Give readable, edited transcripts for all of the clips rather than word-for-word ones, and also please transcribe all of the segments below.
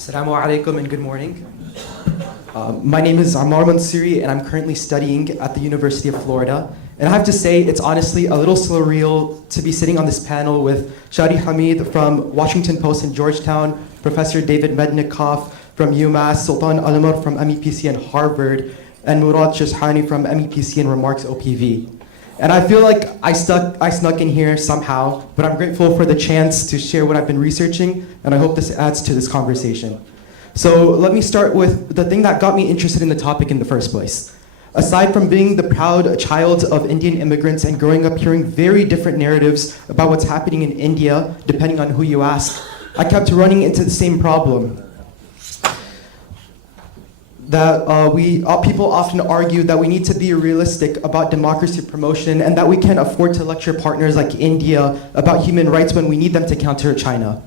Assalamu alaikum and good morning. My name is Ammar Mansuri and I'm currently studying at the University of Florida. And I have to say, it's honestly a little surreal to be sitting on this panel with Shadi Hamid from Washington Post in Georgetown, Professor David Mednikoff from UMass, Sultan Ammar from MEPC and Harvard, and Murad Shishani from MEPC and Remarks OPV. And I feel like I snuck in here somehow, but I'm grateful for the chance to share what I've been researching, and I hope this adds to this conversation. So let me start with the thing that got me interested in the topic in the first place. Aside from being the proud child of Indian immigrants and growing up hearing very different narratives about what's happening in India, depending on who you ask, I kept running into the same problem. That people often argue that we need to be realistic about democracy promotion and that we can't afford to lecture partners like India about human rights when we need them to counter China.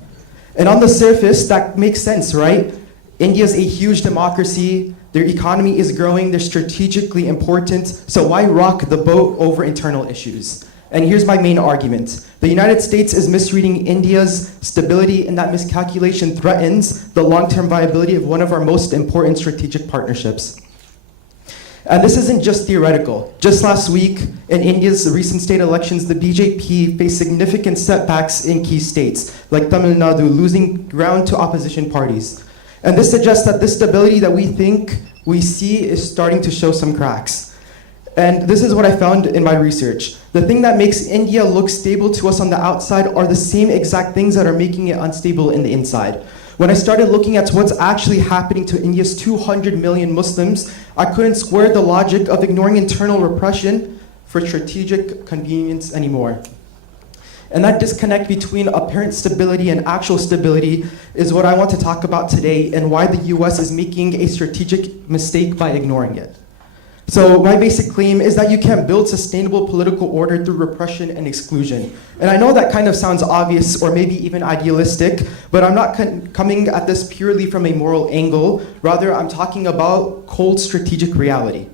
And on the surface, that makes sense, right? India is a huge democracy, their economy is growing, they're strategically important, so why rock the boat over internal issues? And here's my main argument. The United States is misreading India's stability, and that miscalculation threatens the long-term viability of one of our most important strategic partnerships. And this isn't just theoretical. Just last week, in India's recent state elections, the BJP faced significant setbacks in key states, like Tamil Nadu, losing ground to opposition parties. And this suggests that this stability that we think we see is starting to show some cracks. And this is what I found in my research. The thing that makes India look stable to us on the outside are the same exact things that are making it unstable in the inside. When I started looking at what's actually happening to India's 200 million Muslims, I couldn't square the logic of ignoring internal repression for strategic convenience anymore. And that disconnect between apparent stability and actual stability is what I want to talk about today and why the US is making a strategic mistake by ignoring it. So my basic claim is that you can't build sustainable political order through repression and exclusion. And I know that kind of sounds obvious or maybe even idealistic, but I'm not coming at this purely from a moral angle. Rather, I'm talking about cold strategic reality.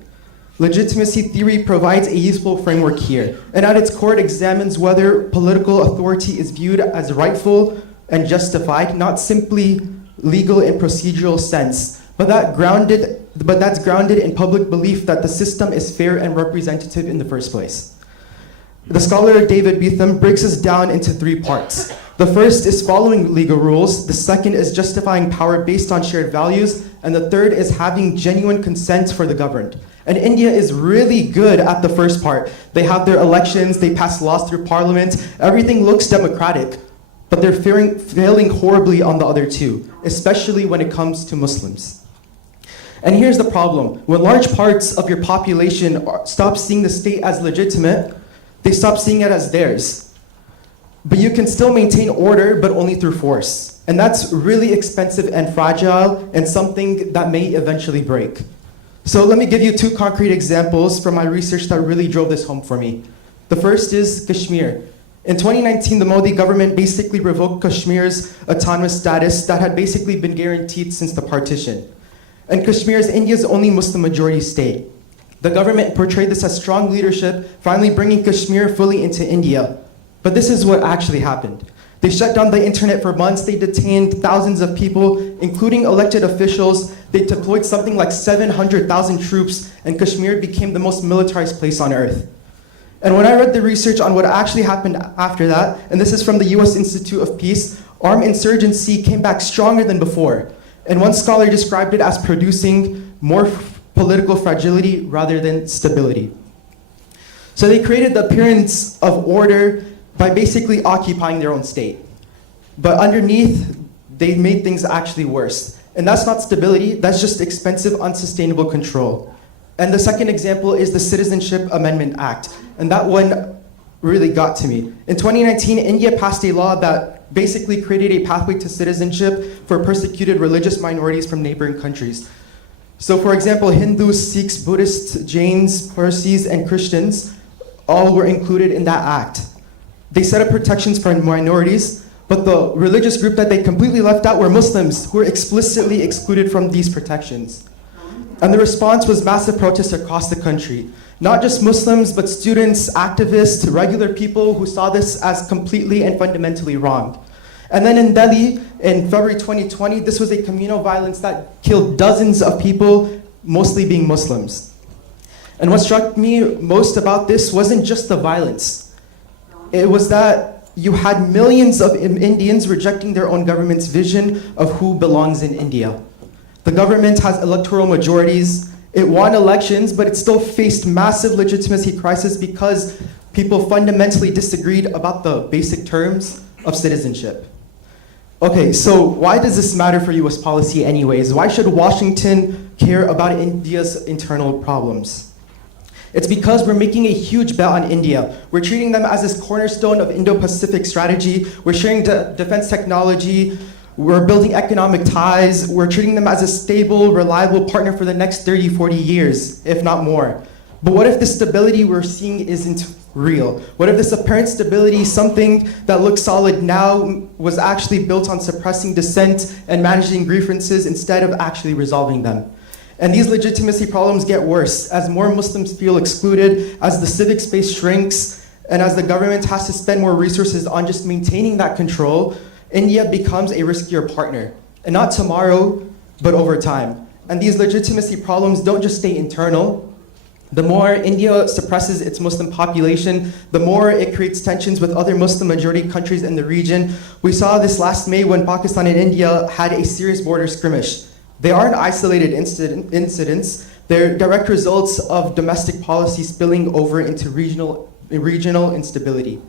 Legitimacy theory provides a useful framework here, and at its core it examines whether political authority is viewed as rightful and justified, not simply legal in procedural sense, but that's grounded in public belief that the system is fair and representative in the first place. The scholar David Beetham breaks this down into three parts. The first is following legal rules, the second is justifying power based on shared values, and the third is having genuine consent for the governed. And India is really good at the first part. They have their elections, they pass laws through parliament, everything looks democratic, but they're failing horribly on the other two, especially when it comes to Muslims. And here's the problem. When large parts of your population stop seeing the state as legitimate, they stop seeing it as theirs. But you can still maintain order, but only through force. And that's really expensive and fragile and something that may eventually break. So let me give you two concrete examples from my research that really drove this home for me. The first is Kashmir. In 2019, the Modi government basically revoked Kashmir's autonomous status that had basically been guaranteed since the partition. And Kashmir is India's only Muslim majority state. The government portrayed this as strong leadership, finally bringing Kashmir fully into India. But this is what actually happened. They shut down the internet for months, they detained thousands of people, including elected officials, they deployed something like 700,000 troops, and Kashmir became the most militarized place on earth. And when I read the research on what actually happened after that, and this is from the US Institute of Peace, armed insurgency came back stronger than before. And one scholar described it as producing more political fragility rather than stability. So they created the appearance of order by basically occupying their own state. But underneath, they made things actually worse. And that's not stability, that's just expensive, unsustainable control. And the second example is the Citizenship Amendment Act. And that one really got to me. In 2019, India passed a law that basically created a pathway to citizenship for persecuted religious minorities from neighboring countries. So for example, Hindus, Sikhs, Buddhists, Jains, Parsis, and Christians all were included in that act. They set up protections for minorities, but the religious group that they completely left out were Muslims, who were explicitly excluded from these protections. And the response was massive protests across the country. Not just Muslims, but students, activists, regular people who saw this as completely and fundamentally wrong. And then in Delhi, in February 2020, this was a communal violence that killed dozens of people, mostly being Muslims. And what struck me most about this wasn't just the violence. It was that you had millions of Indians rejecting their own government's vision of who belongs in India. The government has electoral majorities. It won elections, but it still faced massive legitimacy crisis because people fundamentally disagreed about the basic terms of citizenship. Okay, so why does this matter for US policy anyways? Why should Washington care about India's internal problems? It's because we're making a huge bet on India. We're treating them as this cornerstone of Indo-Pacific strategy. We're sharing defense technology. We're building economic ties. We're treating them as a stable, reliable partner for the next 30, 40 years, if not more. But what if the stability we're seeing isn't real? What if this apparent stability, something that looks solid now, was actually built on suppressing dissent and managing grievances instead of actually resolving them? And these legitimacy problems get worse as more Muslims feel excluded, as the civic space shrinks, and as the government has to spend more resources on just maintaining that control. India becomes a riskier partner. And not tomorrow, but over time. And these legitimacy problems don't just stay internal. The more India suppresses its Muslim population, the more it creates tensions with other Muslim majority countries in the region. We saw this last May when Pakistan and India had a serious border skirmish. They aren't isolated incidents. They're direct results of domestic policy spilling over into regional instability.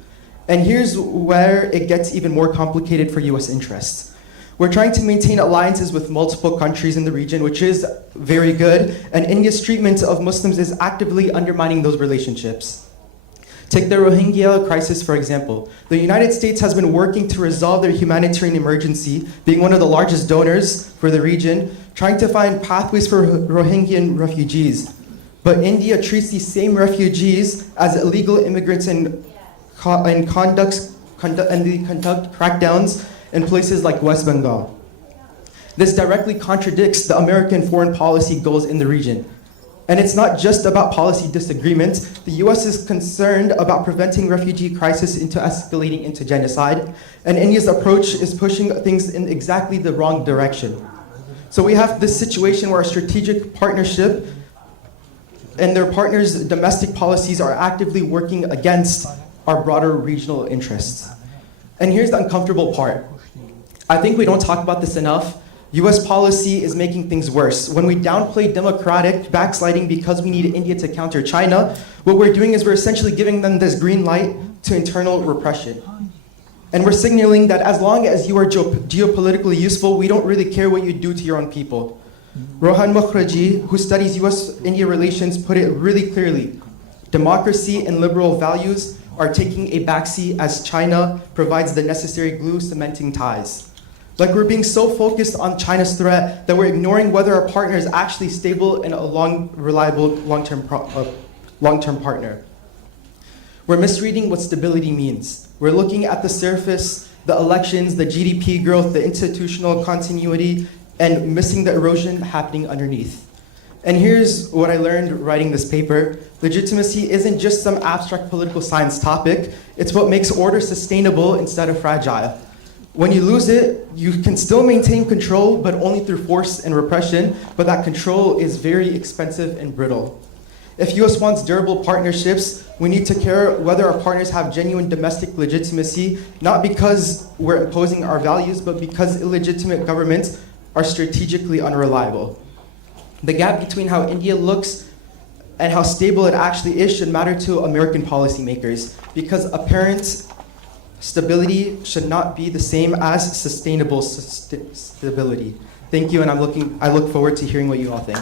And here's where it gets even more complicated for US interests. We're trying to maintain alliances with multiple countries in the region, which is very good, and India's treatment of Muslims is actively undermining those relationships. Take the Rohingya crisis, for example. The United States has been working to resolve their humanitarian emergency, being one of the largest donors for the region, trying to find pathways for Rohingyan refugees. But India treats these same refugees as illegal immigrants and conduct crackdowns in places like West Bengal. This directly contradicts the American foreign policy goals in the region. And it's not just about policy disagreements. The US is concerned about preventing refugee crisis into escalating into genocide. And India's approach is pushing things in exactly the wrong direction. So we have this situation where a strategic partnership and their partners' domestic policies are actively working against our broader regional interests. And here's the uncomfortable part. I think we don't talk about this enough. US policy is making things worse. When we downplay democratic backsliding because we need India to counter China, what we're doing is we're essentially giving them this green light to internal repression. And we're signaling that as long as you are geopolitically useful, we don't really care what you do to your own people. Rohan Mukherjee, who studies US-India relations, put it really clearly. Democracy and liberal values are taking a backseat as China provides the necessary glue cementing ties. Like we're being so focused on China's threat that we're ignoring whether our partner is actually stable and a reliable long-term partner. We're misreading what stability means. We're looking at the surface, the elections, the GDP growth, the institutional continuity, and missing the erosion happening underneath. And here's what I learned writing this paper. Legitimacy isn't just some abstract political science topic. It's what makes order sustainable instead of fragile. When you lose it, you can still maintain control, but only through force and repression, but that control is very expensive and brittle. If US wants durable partnerships, we need to care whether our partners have genuine domestic legitimacy, not because we're imposing our values, but because illegitimate governments are strategically unreliable. The gap between how India looks and how stable it actually is should matter to American policymakers, because apparent stability should not be the same as sustainable stability. Thank you, and I look forward to hearing what you all think.